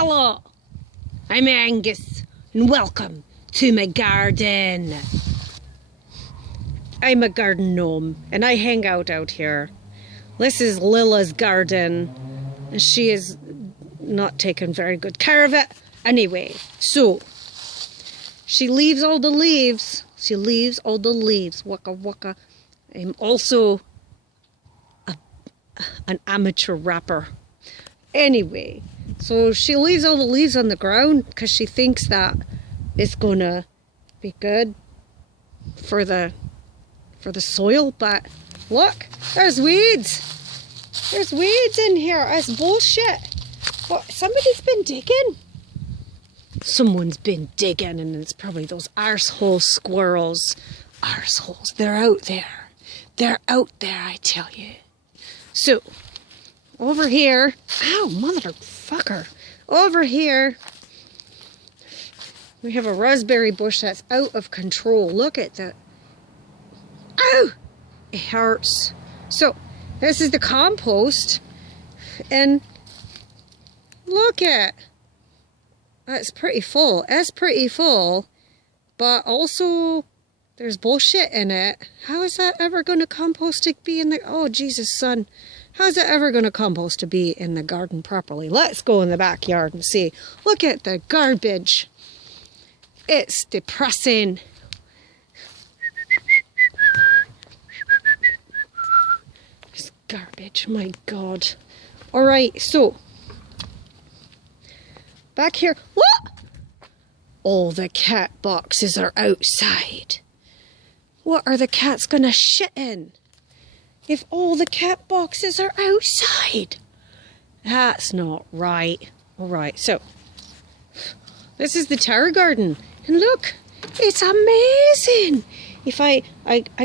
Hello, I'm Angus, and welcome to my garden. I'm a garden gnome, and I hang out here. This is Lillah's garden, and she is not taking very good care of it. Anyway, so she leaves all the leaves. She leaves all the leaves. Waka waka. I'm also an amateur rapper. Anyway, so she leaves all the leaves on the ground because she thinks that it's gonna be good for the soil. But look, there's weeds. There's weeds in here. That's bullshit. What? Somebody's been digging. Someone's been digging, and it's probably those arsehole squirrels. Arseholes. They're out there. They're out there, I tell you. So, over here, ow, motherfucker. Over here, we have a raspberry bush that's out of control. Look at that. Ow! It hurts. So, this is the compost. And look at, it's pretty full. It's pretty full. But also, there's bullshit in it. How is that ever going to compost to be in the... Oh, Jesus, son. How's it ever going to compost to be in the garden properly? Let's go in the backyard and see. Look at the garbage. It's depressing. It's garbage, my God. All right, so. Back here. What? All the cat boxes are outside. What are the cats going to shit in? If all the cat boxes are outside. That's not right. All right, so this is the tower garden. And look, it's amazing. If I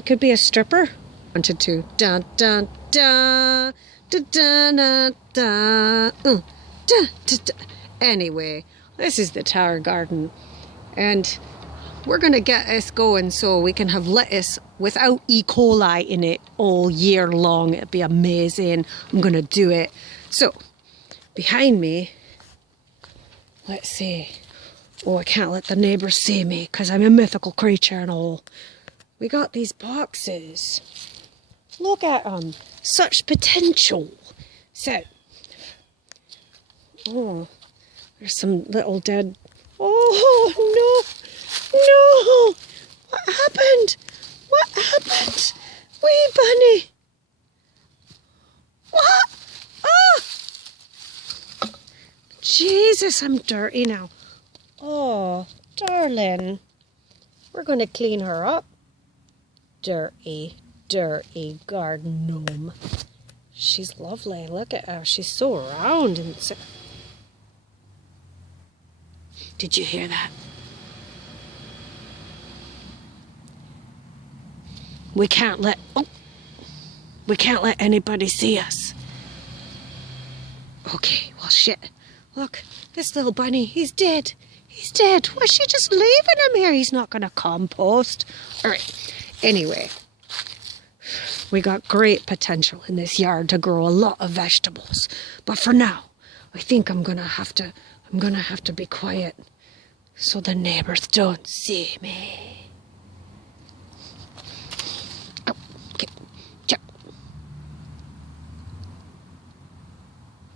could be a stripper. Wanted to. Dun, dun, dun, dun, dun, dun, dun, dun, dun, dun. Anyway, this is the tower garden. And we're going to get this going so we can have lettuce without E. coli in it all year long. It'd be amazing. I'm going to do it. So, behind me, let's see. Oh, I can't let the neighbours see me because I'm a mythical creature and all. We got these boxes. Look at them. Such potential. So, oh, there's some little dead... Oh, no. No! What happened? What happened? Wee bunny! What? Oh! Jesus, I'm dirty now. Oh, darling. We're going to clean her up. Dirty, dirty garden gnome. She's lovely. Look at her. She's so round. And so... Did you hear that? We can't let anybody see us. Okay, well shit. Look, this little bunny, he's dead. He's dead. Why is she just leaving him here? He's not gonna compost. Alright, anyway. We got great potential in this yard to grow a lot of vegetables. But for now, I think I'm gonna have to be quiet so the neighbours don't see me.